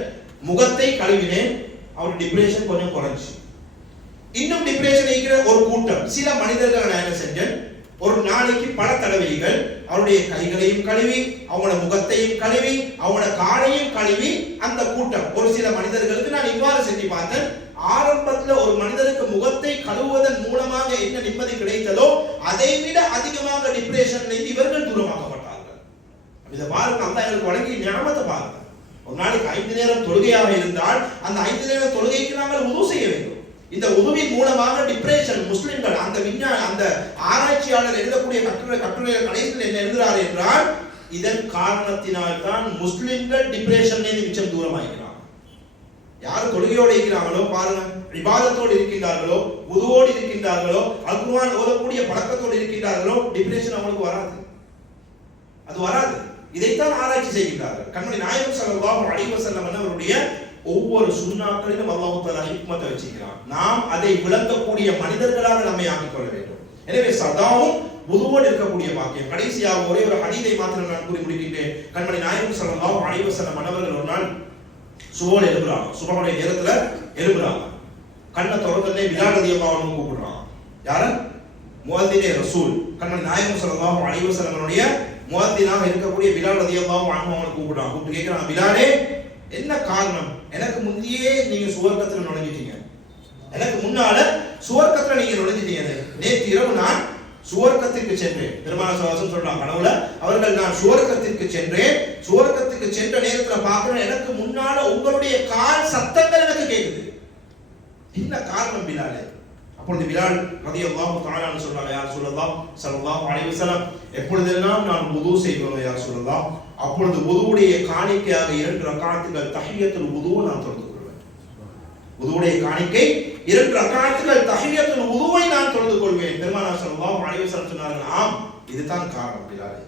முகத்தை கழுவினேன். அவர் டிப்ரெஷன் கொஞ்சம் குறைஞ்சி. இன்னும் டிப்ரெஷன் இருக்கிற ஒரு கூட்டம் சில மனிதர்கள் நான் என்ன செஞ்சேன், ஒரு நாளைக்கு பல தடவைகள் அவருடைய கைகளையும் கழுவி, அவங்களோட முகத்தையும் கழுவி, அவங்களோட காலையும் கழுவி, அந்த கூட்டம் ஒரு சில மனிதர்களுக்கு நான் இவ்வாறு செஞ்சு பார்த்தேன். ஆரம்பத்தில் ஒரு மனிதருக்கு முகத்தை கழுவுவதன் மூலமாக என்ன நிம்மதி கிடைத்ததோ அதை விட அதிகமாக டிப்ரெஷன்ல இவர்கள் தூரமாக்கப்பட்டார்கள். இதை பாருங்க, அல்லாஹ் எங்களுக்கு வழங்கிய ஞானத்தை பாருங்க. ஒரு நாளைக்கு 5 நேரம் தொழுகையாக இருந்தால் அந்த 5 நேரம் தொழுகைக்கு நாங்கள் உது செய்ய வேண்டும். இந்த உதுவின் மூலமாக டிப்ரெஷன் முஸ்லிம்கள், அந்த விஞ்ஞான, அந்த ஆராய்ச்சியாளர் எழுதக்கூடிய கட்டுரைகள் கடைசியில் என்ன எழுதுகிறார் என்றால், இதன் காரணத்தினால் தான் முஸ்லிம்கள் டிப்ரெஷன்ல இருந்து மிச்சம் தூரமாகிறார்கள். யார் தொழுகையோடு இருக்கிறாங்களோ பாருங்க, இபாதத்தோடு இருக்கின்றார்களோ, உதுவோடு இருக்கின்றார்களோ, அல் குர்ஆன் ஓதக்கூடிய பழக்கத்தோடு இருக்கின்றார்களோ, டிப்ரெஷன் அவங்களுக்கு வராது, அது வராது. இதைத்தான் ஆராய்ச்சி செய்கின்றார்கள். கண்மணி நாயகம் ஸல்லல்லாஹு அலைஹி வஸல்லம் அவருடைய ஒவ்வொரு சுன்னாக்களிலும் அல்லாஹ் தஆலா ஹிக்மத்தை வச்சிருக்கிறான். நாம் அதை விளங்கக்கூடிய மனிதர்களாக நம்மை ஆக்கிக் கொள்ள வேண்டும். எனவே சதாவும் உதுவோடு இருக்கக்கூடிய பாக்கியம். கடைசியாக ஒரே ஒரு ஹதீஸை மாத்திரம் நான் கூறி முடிக்கின்றேன். கண்மணி நாயகம் ஸல்லல்லாஹு அலைஹி வஸல்லம் அவர்கள் ஒரு நாள் சுபஹ் எழுப்புறாங்க. சுபஹுடைய நேரத்துல எழுப்புறாங்க. கண்ணை திறந்தனே பிலால் ரலியல்லாஹு அன்ஹு கூப்பிடுறாங்க. யார? முஅத்தினே ரசூல். கண்மணி நாயகம் ஸல்லல்லாஹு அலைஹி வஸல்லம் அவருடைய முஅத்தினாக இருக்கக்கூடிய பிலால் ரலியல்லாஹு அன்ஹு அவங்களை கூப்பிடுறாங்க. கூப்பிட்டு கேக்குறாங்க, பிலாலே என்ன காரணம்? எனக்கு முந்தியே நீங்க சுவர்க்கத்துல நுழைஞ்சிட்டீங்க, எனக்கு முன்னால சுவர்க்கத்துல நீங்க நுழைஞ்சிட்டீங்க. நேற்று இரவு நான் சுவர்க்கத்திற்கு சென்றேன். பெருமானார் ஸல்லல்லாஹு அலைஹி வஸல்லம் சொல்றாங்க கனவுல, அவர்கள் நான் சுவர்க்கத்திற்கு சென்றேன். சுவர்க்கத்துக்கு சென்ற நேரத்துல பார்க்கிறேன், எனக்கு முன்னால உங்களுடைய கால் சத்தங்கள் எனக்கு கேக்குது. என்ன காரணம் பிலாலே? அப்பொழுது பிலால் ரலியல்லாஹு தஆலா அன்ஹு சொல்றாங்க, யா ரசூலல்லாஹ் ஸல்லல்லாஹு அலைஹி வஸல்லம், எப்பொழுதெல்லாம் நான் வுது செய்வேனோ யா ரசூலல்லாஹ், அப்பொழுது வுதுவுடைய காணிக்கையாக 2 ரக்காத்துகள் தஹிய்யத்துல் வுதுவை நான் தொழுது கொள்வேன். வுதுவுடைய காணிக்கை 2 ரக்காத்துகள் தஹிய்யத்துல் வுதுவை நான் தொழுது கொள்வேன். பெருமானார் ஸல்லல்லாஹு அலைஹி வஸல்லம் சொன்னார்கள், ஆம், இதுதான் காரணம் பிலாலே.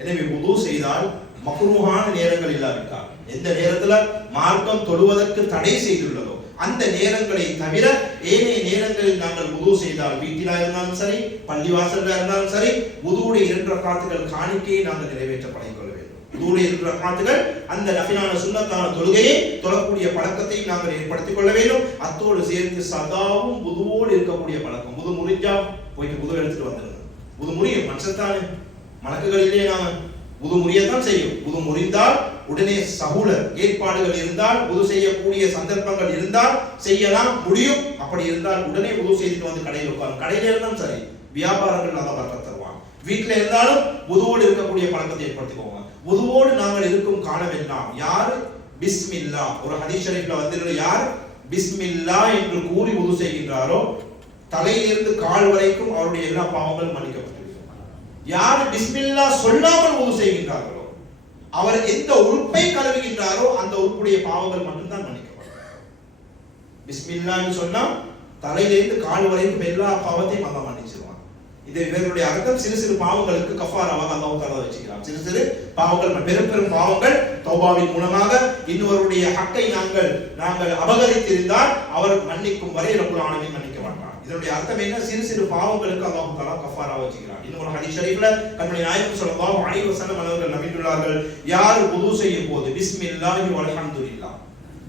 எனவே வுது செய்தால் மக்ரூஹான நேரங்கள் இல்லாவிட்டால், எந்த நேரத்துல மார்க்கம் தொழுவதற்கு தடை செய்துள்ளதோ அந்த நேரங்களை தவிர ஏனைய நேரங்களில் நாங்கள் வுது செய்தால், வீட்டிலா இருந்தாலும் சரி, பள்ளிவாசல்ல இருந்தாலும் சரி, வுதுவுடைய 2 ரக்காத்துகள் காணிக்கையை நாங்கள் நிறைவேற்ற பழகிக்கொள்ள வேண்டும். வுதுவுடைய 2 ரக்காத்துகள் அந்த நஃபிலான சுன்னத்தான தொழுகையை தொழக்கூடிய பழக்கத்தை நாங்கள் ஏற்படுத்திக் கொள்ள வேண்டும். அத்தோடு சேர்த்து சதாவும் வுதுவோடு இருக்கக்கூடிய பழக்கம். வுது முறிஞ்சா போயிட்டு வுது எடுத்துட்டு வந்துடுங்க. வுது முறியும் மனுஷத்தானே, மலக்குகள் இல்லையே, நாம வுது முறியத்தான் செய்யும். வுது முறிந்தால் உடனே சஹூலத் ஏற்பாடுகள் இருந்தால், வுது செய்யக்கூடிய சந்தர்ப்பங்கள் இருந்தால் செய்யலாம், முடியும். அப்படி இருந்தால் உடனே வுது செய்துட்டு வந்து கடையில் உட்காரும். கடையில இருந்தாலும் சரி, வியாபாரங்கள் நல்லா பறக்க தருவாங்க. வீட்டில் இருந்தாலும் வுதுவோடு இருக்கக்கூடிய பழக்கத்தை ஏற்படுத்திக்கோங்க. வுதுவோடு நாங்கள் இருக்கும் காலம் எல்லாம் யார் பிஸ்மில்லா, ஒரு ஹதீஸ் ஷரீஃப்ல வந்திருக்கிற, யார் பிஸ்மில்லா என்று கூறி வுது செய்கின்றாரோ தலையிலிருந்து கால் வரைக்கும் அவருடைய எல்லா பாவங்களும் மன்னிக்கப்பட்டிருக்கும். யார் பிஸ்மில்லா சொல்லாமல் வுது செய்கின்றார்களோ, அவர் எந்த உறுப்பை கழுவுகின்றாரோ அந்த உறுப்புடைய பாவங்கள் மட்டும்தான் மன்னிக்கப்படும். பிஸ்மில்லான்னு சொன்னா தலையிலிருந்து கால் வரைக்கும் எல்லா பாவத்தையும் அல்லாஹ் மன்னிச்சிருவான். இது இவர்களுடைய அர்த்தம். சிறு சிறு பாவங்களுக்கு கஃபாராவாக அல்லாஹ் தஆலா வச்சுக்கிறான். சிறு சிறு பாவங்கள், பெரும் பெரும் பாவங்கள் தௌபாவின் மூலமாக இன்னொருடைய ஹக்கை நாங்கள் அபகரித்திருந்தால் அவர் மன்னிக்கும் வரை ரப்புல் ஆலமீன் மன்னிக்க மாட்டான். இதனுடைய அர்த்தம் என்ன? சிறு சிறு பாவங்களுக்கு அல்லாஹ் தஆலா கஃபாரா வச்சுக்கிறான். இன்னொரு ஹதீஸ் ஷரீஃப்ல கண்மணி நாயகம் ஸல்லல்லாஹு அலைஹி வஸல்லம் அவர்கள் நபியுள்ளார்கள், யார் வுது செய்யும் போது பிஸ்மில்லாஹி வல்ஹம்துலில்லாஹ்,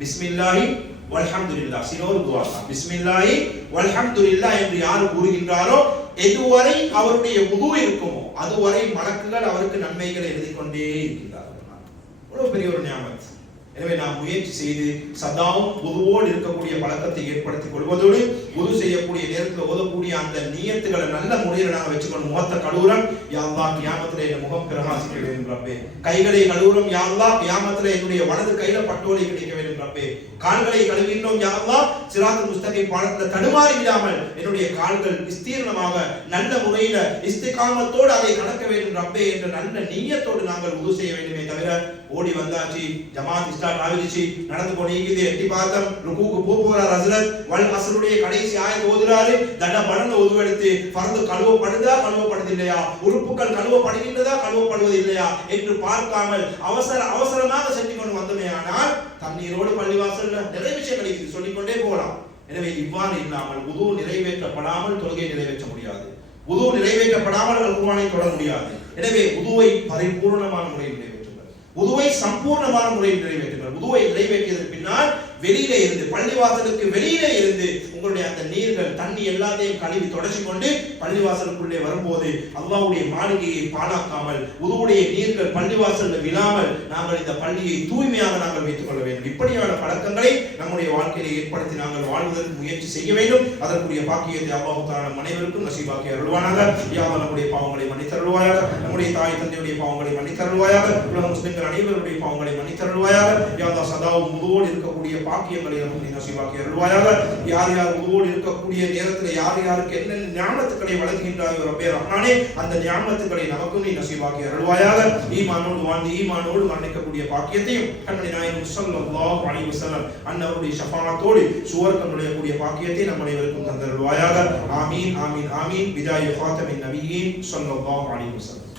பிஸ்மில்லாஹி வல்ஹம்துலில்லாஹ், சினோர் துஆ தான், பிஸ்மில்லாஹி வல்ஹம்துலில்லாஹ் என்று யார் கூறுகின்றாரோ எதுவரை அவருடைய வுது இருக்குமோ அதுவரை மலக்குகள் அவருக்கு நன்மைகளை எழுதி கொண்டே இருக்கின்றார்கள். இவ்வளவு பெரிய ஒரு நியாமத். எனவே நாம் முயற்சி செய்து சதாவும் உதுவோடு இருக்கக்கூடிய பழக்கத்தை ஏற்படுத்திக் கொள்வதோடு உது செய்யக்கூடிய நேரத்தில் ஓதக்கூடிய அந்த நியத்துகளை நல்ல முறையில் நாங்கள் வச்சுக்கணும். முகத்தை கழுவுறோம், யா அல்லாஹ் கியாமத்திலே என் முகம் பிரகாசிக்க வேண்டும் ரப்பே. கைகளை கழுவுறோம், யா அல்லாஹ் கியாமத்திலே என்னுடைய வலது கையில பட்டோலை கிடைக்க வேண்டும் ரப்பே. கால்களை கழுவின்றோம், யா அல்லாஹ் சிராத்துல் முஸ்தகீம் பாலத்தில் தடுமாறி விடாமல் என்னுடைய கால்கள் விஸ்தீர்ணமாக நல்ல முறையில இஸ்திகாமத்தோடு அதை கடக்க வேண்டும் ரப்பே என்ற நல்ல நியத்தோடு நாங்கள் உது செய்ய வேண்டுமே தவிர ஓடி வந்தாச்சு, ஜமாத் ஸ்டார்ட் ஆகிடுச்சு, நடந்து கொண்டிருக்குது, எட்டி பார்த்தோம், ருக்குக்கு போறார் ஹஸ்ரத், வல் அஸ்ருடைய கடைசி ஆயத் ஓதுறாரு, தட படங்க உதுவெடுத்து ஃபர்து கழுவப்படுதா கழுவப்படுது இல்லையா, உறுப்புகள் கழுவப்படுகின்றதா கழுவப்படுவது இல்லையா என்று பார்க்காமல் அவசரமாக செஞ்சு கொண்டு வந்தோமே. ஆனால் தண்ணீரோடு பள்ளிவாசல்ல நிறைய விஷயங்கள் இது சொல்லிக்கொண்டே போகலாம். எனவே இவ்வாறு இல்லாமல் உது நிறைவேற்றப்படாமல் தொழுகை நிறைவேற்ற முடியாது, உது நிறைவேற்றப்படாமல் குர்ஆனை தொட முடியாது. எனவே உதுவை பரிபூர்ணமான முறையில் நிறைவேற்றுங்கள், உதுவை சம்பூர்ணமான முறையில் நிறைவேற்றுங்கள். உதுவை நிறைவேற்றியதற்கு பின்னால் வெளியிலே இருந்து, பள்ளிவாசலுக்கு வெளியிலே இருந்து உங்களுடைய அந்த நீர்கள் தண்ணி எல்லாத்தையும் கழுவி தொடச்சி கொண்டு பள்ளிவாசலுக்குள்ளே வரும்போது அல்லாஹ்வுடைய மாளிகையை பாழாக்காமல் உதுவுடைய நீர்கள் பள்ளிவாசலில் விழாமல் நாங்கள் இந்த பள்ளியை தூய்மையாக நாங்கள் வைத்துக் கொள்ள வேண்டும். இப்படியான பழக்கங்களை நம்முடைய வாழ்க்கையை ஏற்படுத்தி நாங்கள் வாழ்வதற்கு முயற்சி செய்ய வேண்டும். அதற்குரிய பாக்கியத்தை அல்லாஹ் தஆலா அனைவருக்கும் நசீபாக்கி அருள்வானாக. யா அல்லாஹ் நம்முடைய பாவங்களை மன்னித்தருள்வாயாக, நம்முடைய தாய் தந்தையுடைய பாவங்களை மன்னித்தருள்வாயாக, உலக முஸ்லிம்கள் அனைவருடைய பாவங்களை மன்னித்தருள்வாயாக. யா அல்லாஹ் சதாவும் உதுவோடு இருக்கக்கூடிய பாக்கியங்களை நமக்கு நசீபாக்கி அருள்வாயாக. யார் யார் உதுவோடு இருக்கக்கூடிய நேரத்தில் யார் யாருக்கு என்னென்ன ஞானத்துக்களை வழங்குகின்றாயோ ரப்பே ரஹ்மானே, அந்த ஞானத்துக்களை நமக்கும் நீ நசீபாக்கி அருள்வாயாக. ஈமானோடு வாழ்ந்து ஈமானோடு மரணிக்கக்கூடிய பாக்கியத்தையும் கண்மணி நாயகம் ஸல்லல்லாஹு அலைஹி வஸல்லம் அன்னவருடைய ஷஃபாஅத்தோடு சுவர்க்கம் நுழையக்கூடிய பாக்கியத்தை நம் அனைவருக்கும் தந்தருள்வாயாக. ஆமீன் ஆமீன் ஆமீன். பிதாய ஃபாத்திமின் நபியீன் ஸல்லல்லாஹு அலைஹி வஸல்லம்.